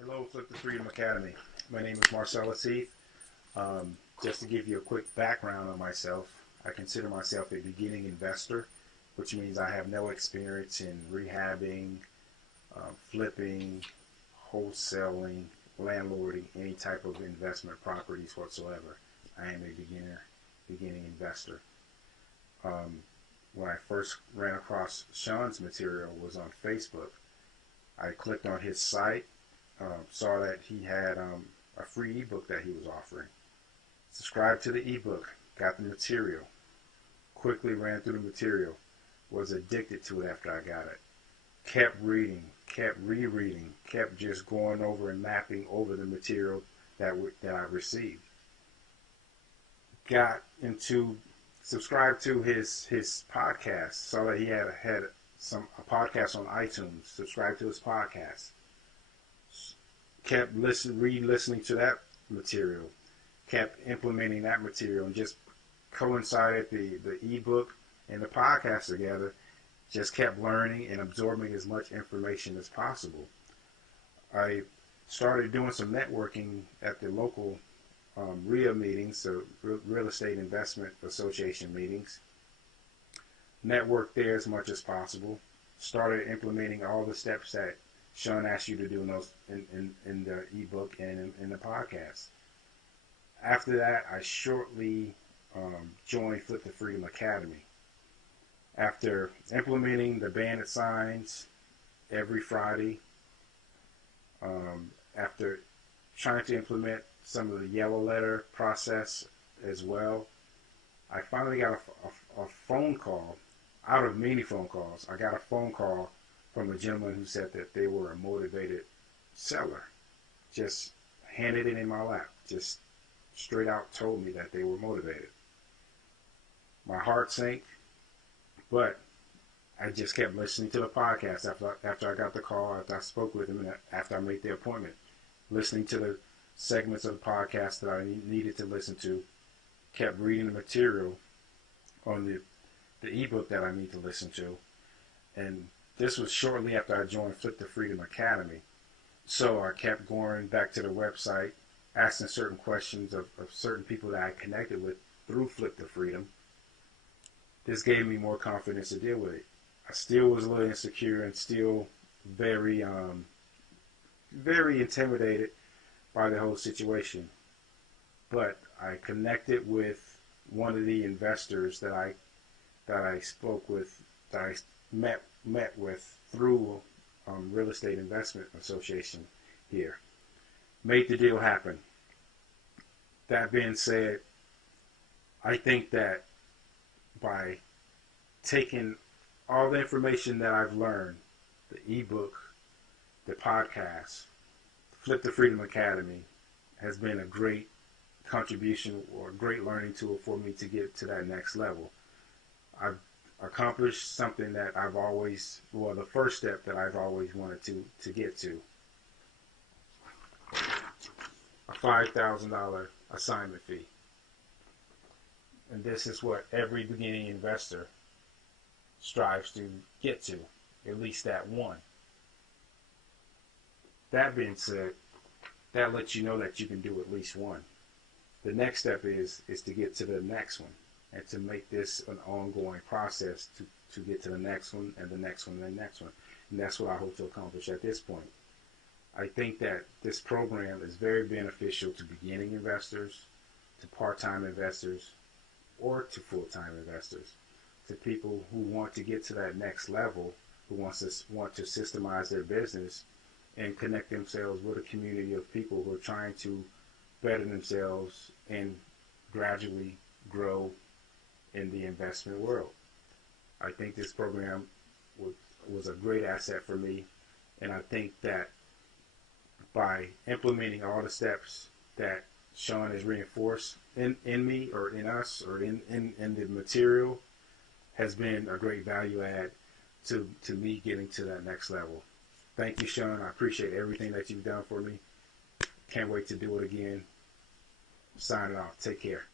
Hello, Flip2Freedom Academy. My name is Marcellus Heath. Just to give you a quick background on myself, I consider myself a beginning investor, which means I have no experience in rehabbing, flipping, wholesaling, landlording, any type of investment properties whatsoever. I am a beginning investor. When I first ran across Sean's material was on Facebook. I clicked on his site. Saw that he had a free ebook that he was offering. Subscribed to the ebook, got the material, quickly ran through the material, was addicted to it after I got it. Kept reading, kept rereading, kept just going over and mapping over the material that I received. Subscribed to his podcast, saw that he had a podcast on iTunes, subscribed to his podcast. Kept re-listening to that material, kept implementing that material, and just coincided the ebook and the podcast together. Just kept learning and absorbing as much information as possible. I started doing some networking at the local RIA meetings, so Real Estate Investment Association meetings. Networked there as much as possible. Started implementing all the steps that Sean asked you to do in the ebook and in the podcast. After that, I shortly joined Flip2Freedom Academy. After implementing the bandit signs every Friday, after trying to implement some of the yellow letter process as well, I finally got a phone call. Out of many phone calls, I got a phone call from a gentleman who said that they were a motivated seller. Just handed it in my lap. Just straight out told me that they were motivated. My heart sank, but I just kept listening to the podcast after I got the call, after I spoke with him, and after I made the appointment. Listening to the segments of the podcast that I needed to listen to. Kept reading the material on the ebook that I need to listen to. And this was shortly after I joined Flip2Freedom Academy. So I kept going back to the website, asking certain questions of certain people that I connected with through Flip2Freedom. This gave me more confidence to deal with it. I still was a little insecure and still very intimidated by the whole situation. But I connected with one of the investors that I spoke with, that I met with through Real Estate Investment Association here. Made the deal happen. That being said, I think that by taking all the information that I've learned, the ebook, the podcast, Flip2Freedom Academy has been a great contribution or a great learning tool for me to get to that next level. I've accomplished something that the first step that I've always wanted to get to. A $5,000 assignment fee. And this is what every beginning investor strives to get to, at least that one. That being said, that lets you know that you can do at least one. The next step is to get to the next one, and to make this an ongoing process to get to the next one and the next one and the next one. And that's what I hope to accomplish at this point. I think that this program is very beneficial to beginning investors, to part-time investors, or to full-time investors, to people who want to get to that next level, who want to systemize their business and connect themselves with a community of people who are trying to better themselves and gradually grow in the investment world. I think this program was a great asset for me, and I think that by implementing all the steps that Sean has reinforced in me or in us or in the material has been a great value add to me getting to that next level. Thank you, Sean. I appreciate everything that you've done for me. Can't wait to do it again. Signing off. Take care.